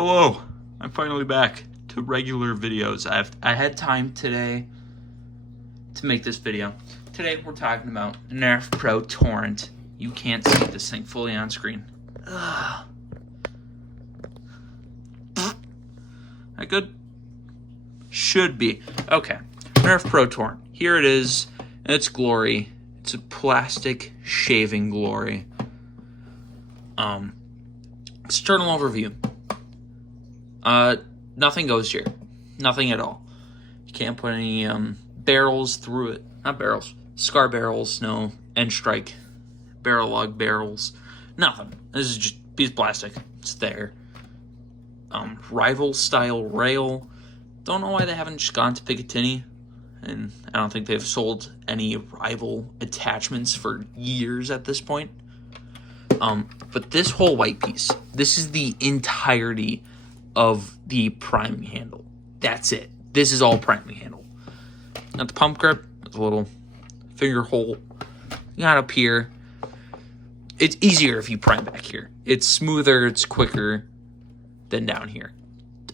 Hello, I'm finally back to regular videos. I had time today to make this video. Today we're talking about Nerf Pro Torrent. You can't see this thing fully on screen. Ugh. That good? Should be. Okay, Nerf Pro Torrent. Here it is in its glory. It's a plastic shaving glory. External overview. Nothing goes here. Nothing at all. You can't put any barrels through it. Not barrels. Scar barrels, no. End strike. Barrel lug barrels. Nothing. This is just a piece of plastic. It's there. Rival style rail. Don't know why they haven't just gone to Picatinny. And I don't think they've sold any rival attachments for years at this point. But this whole white piece, this is the entirety of the priming handle. That's it. This is all priming handle. Got the pump grip, the little finger hole. You got up here. It's easier if you prime back here. It's smoother, it's quicker than down here.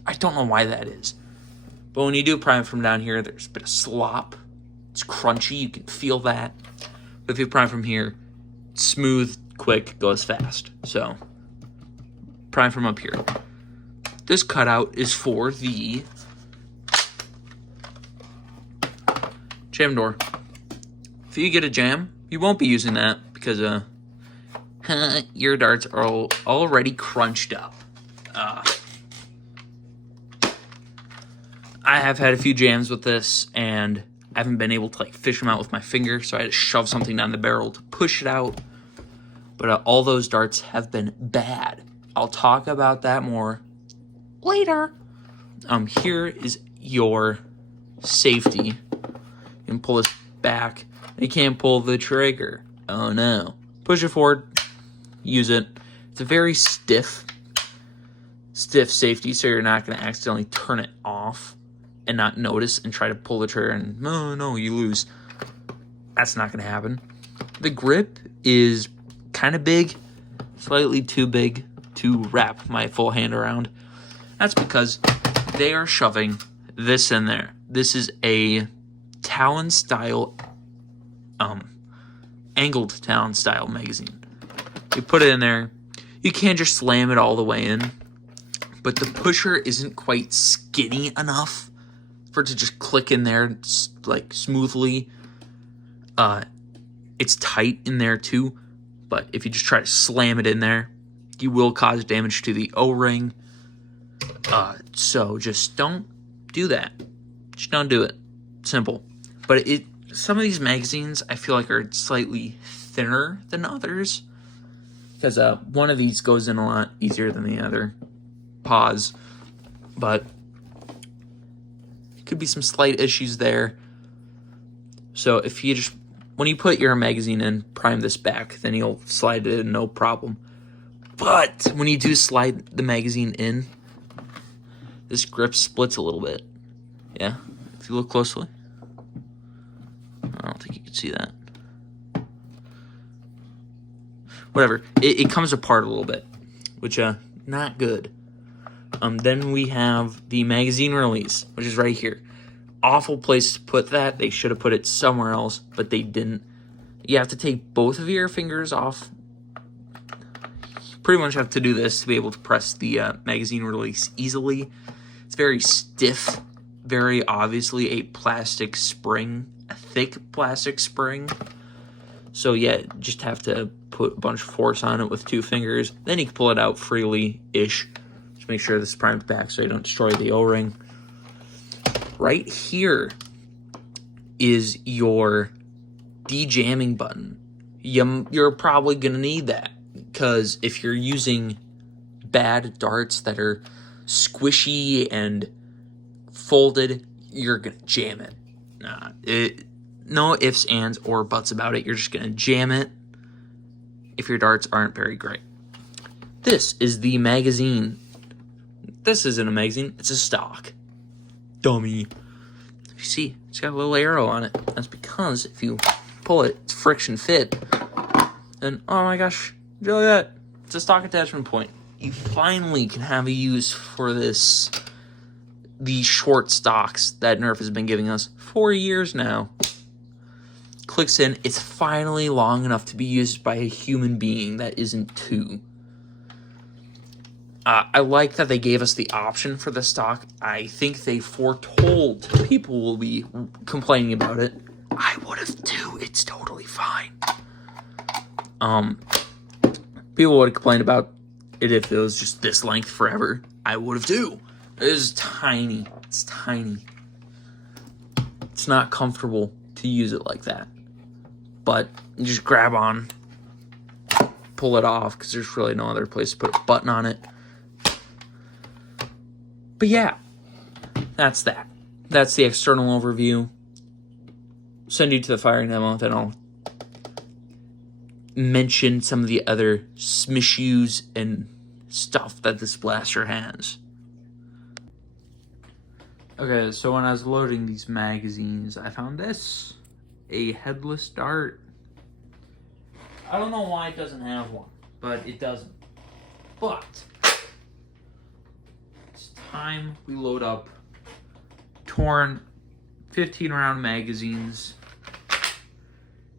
I don't know why that is. But when you do prime from down here, there's a bit of slop. It's crunchy, you can feel that. But if you prime from here, it's smooth, quick, goes fast. So, prime from up here. This cutout is for the jam door. If you get a jam, you won't be using that because your darts are already crunched up. I have had a few jams with this, and I haven't been able to fish them out with my finger, so I had to shove something down the barrel to push it out. But all those darts have been bad. I'll talk about that more later. Here is your safety. You can pull this back. You can't pull the trigger. Oh no. Push it forward. Use it. It's a very stiff safety, so you're not going to accidentally turn it off and not notice and try to pull the trigger and no, you lose. That's not going to happen. The grip is kind of big, slightly too big to wrap my full hand around. That's because they are shoving this in there. This is a Talon style, angled Talon style magazine. You put it in there. You can't just slam it all the way in, but the pusher isn't quite skinny enough for it to just click in there smoothly. It's tight in there too, but if you just try to slam it in there, you will cause damage to the O-ring. So just don't do that. Just don't do it. Simple. But some of these magazines I feel like are slightly thinner than others, because one of these goes in a lot easier than the other. Pause. But could be some slight issues there. So if you just, when you put your magazine in, prime this back, then you'll slide it in no problem. But when you do slide the magazine in, this grip splits a little bit. Yeah, if you look closely. I don't think you can see that. Whatever, it comes apart a little bit, which not good. Then we have the magazine release, which is right here. Awful place to put that. They should have put it somewhere else, but they didn't. You have to take both of your fingers off. You pretty much have to do this to be able to press the magazine release easily. It's very stiff, very obviously a plastic spring, a thick plastic spring. So yeah, just have to put a bunch of force on it with two fingers. Then you can pull it out freely-ish. Just make sure this is primed back so you don't destroy the O-ring. Right here is your de-jamming button. You're probably going to need that, because if you're using bad darts that are squishy and folded, you're going to jam it. No ifs, ands, or buts about it. You're just going to jam it if your darts aren't very great. This is the magazine. This isn't a magazine. It's a stock. Dummy. You see, it's got a little arrow on it. That's because if you pull it, it's friction fit. Then, oh my gosh, look at that. It's a stock attachment point. you finally can have a use for these short stocks that Nerf has been giving us for years now. Clicks in, it's finally long enough to be used by a human being that isn't two. I like that they gave us the option for the stock. I think they foretold people will be complaining about it. I would have too. It's totally fine. People would have complained about it if it was just this length forever. I would have too. It is tiny. It's tiny. It's not comfortable to use it like that. But you just grab on, pull it off, because there's really no other place to put a button on it. But yeah, that's that. That's the external overview. Send you to the firing demo, then I'll mention some of the other smishues and stuff that this blaster has. Okay, so when I was loading these magazines, I found this. A headless dart. I don't know why it doesn't have one, but it doesn't. But it's time we load up torrent 15-round magazines.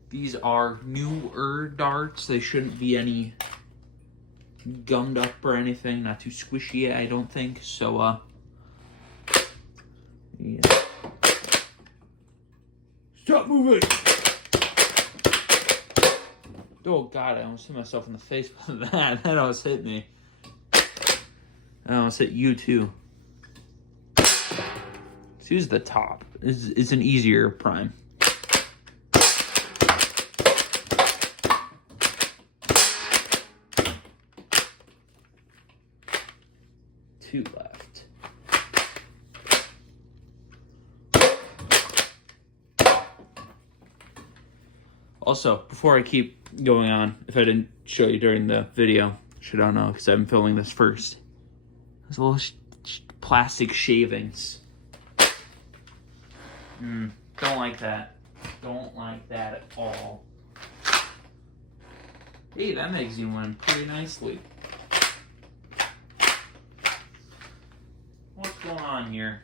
These are newer darts. They shouldn't be any gummed up or anything. Not too squishy, I don't think. So, yeah. Stop moving! Oh God, I almost hit myself in the face with that. That almost hit me. I almost hit you too. Let's use the top. It's an easier prime. Two left. Also, before I keep going on, if I didn't show you during the video, which I don't know because I'm filming this first, there's little plastic shavings. Don't like that. Don't like that at all. Hey, that magazine went pretty nicely. What's going on here?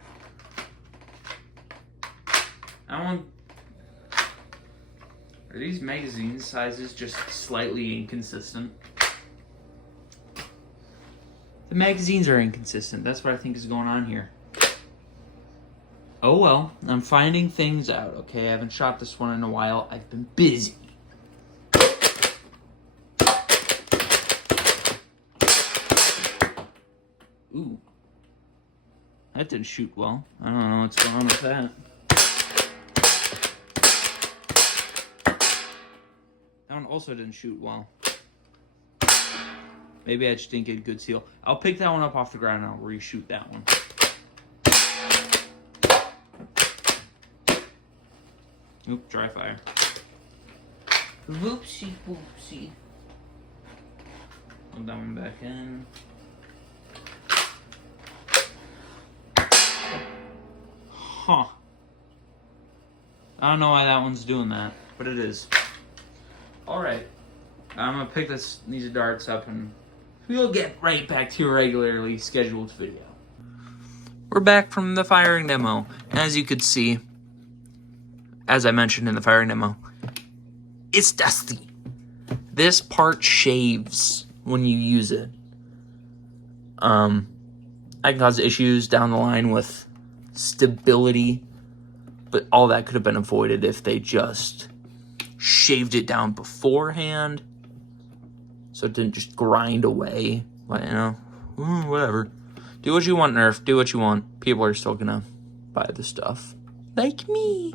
Are these magazine sizes just slightly inconsistent? The magazines are inconsistent. That's what I think is going on here. Oh well, I'm finding things out, okay? I haven't shot this one in a while. I've been busy. Ooh. That didn't shoot well. I don't know what's going on with that. That one also didn't shoot well. Maybe I just didn't get a good seal. I'll pick that one up off the ground and I'll reshoot that one. Oop, dry fire. Whoopsie poopsie. Put that one back in. Huh. I don't know why that one's doing that, but it is. Alright. I'm gonna pick these darts up and we'll get right back to your regularly scheduled video. We're back from the firing demo. As you could see, as I mentioned in the firing demo, it's dusty. This part shaves when you use it. I can cause issues down the line with stability, but all that could have been avoided if they just shaved it down beforehand so it didn't just grind away. But, you know, whatever. Do what you want, Nerf. Do what you want. People are still gonna buy the stuff. Like me.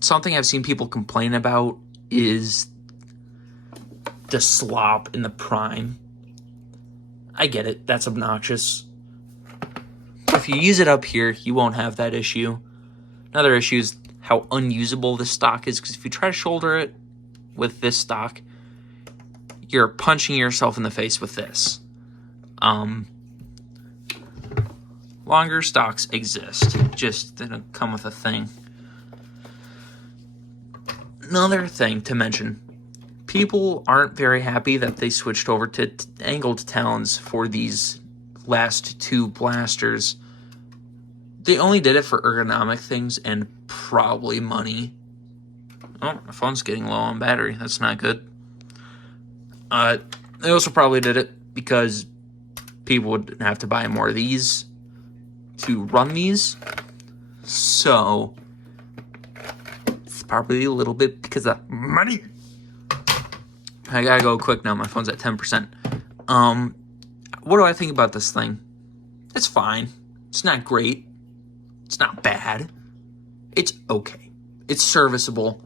Something I've seen people complain about is the slop in the prime. I get it. That's obnoxious. If you use it up here, you won't have that issue. Another issue is how unusable this stock is, because if you try to shoulder it with this stock, you're punching yourself in the face with this. Longer stocks exist, just they don't come with a thing. Another thing to mention, people aren't very happy that they switched over to angled talons for these last two blasters. They only did it for ergonomic things and probably money. Oh, my phone's getting low on battery. That's not good. They also probably did it because people would have to buy more of these to run these. So, it's probably a little bit because of money. I gotta go quick now. My phone's at 10%. What do I think about this thing? It's fine. It's not great. It's not bad. It's okay. It's serviceable.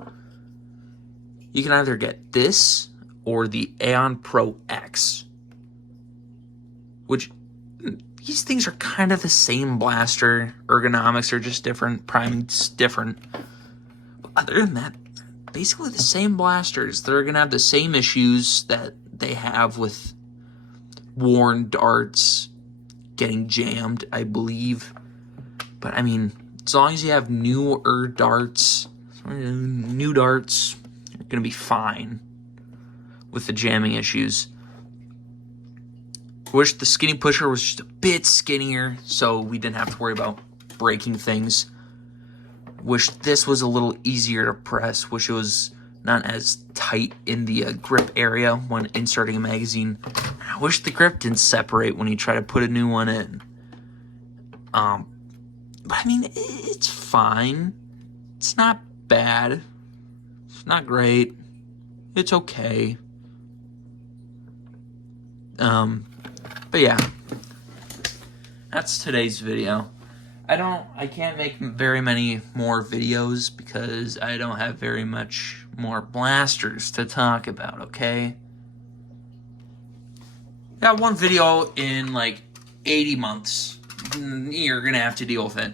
You can either get this or the Aeon Pro X, which these things are kind of the same blaster. Ergonomics are just different. Priming's different. But other than that, basically the same blasters. They're going to have the same issues that they have with worn darts getting jammed, I believe. But, I mean, as long as you have newer darts, you're going to be fine with the jamming issues. Wish the skinny pusher was just a bit skinnier so we didn't have to worry about breaking things. Wish this was a little easier to press. Wish it was not as tight in the grip area when inserting a magazine. I wish the grip didn't separate when you try to put a new one in. But I mean, it's fine. It's not bad. It's not great. It's okay. But yeah, that's today's video. I can't make very many more videos because I don't have very much more blasters to talk about, okay? Got one video in like 80 months. You're gonna have to deal with it.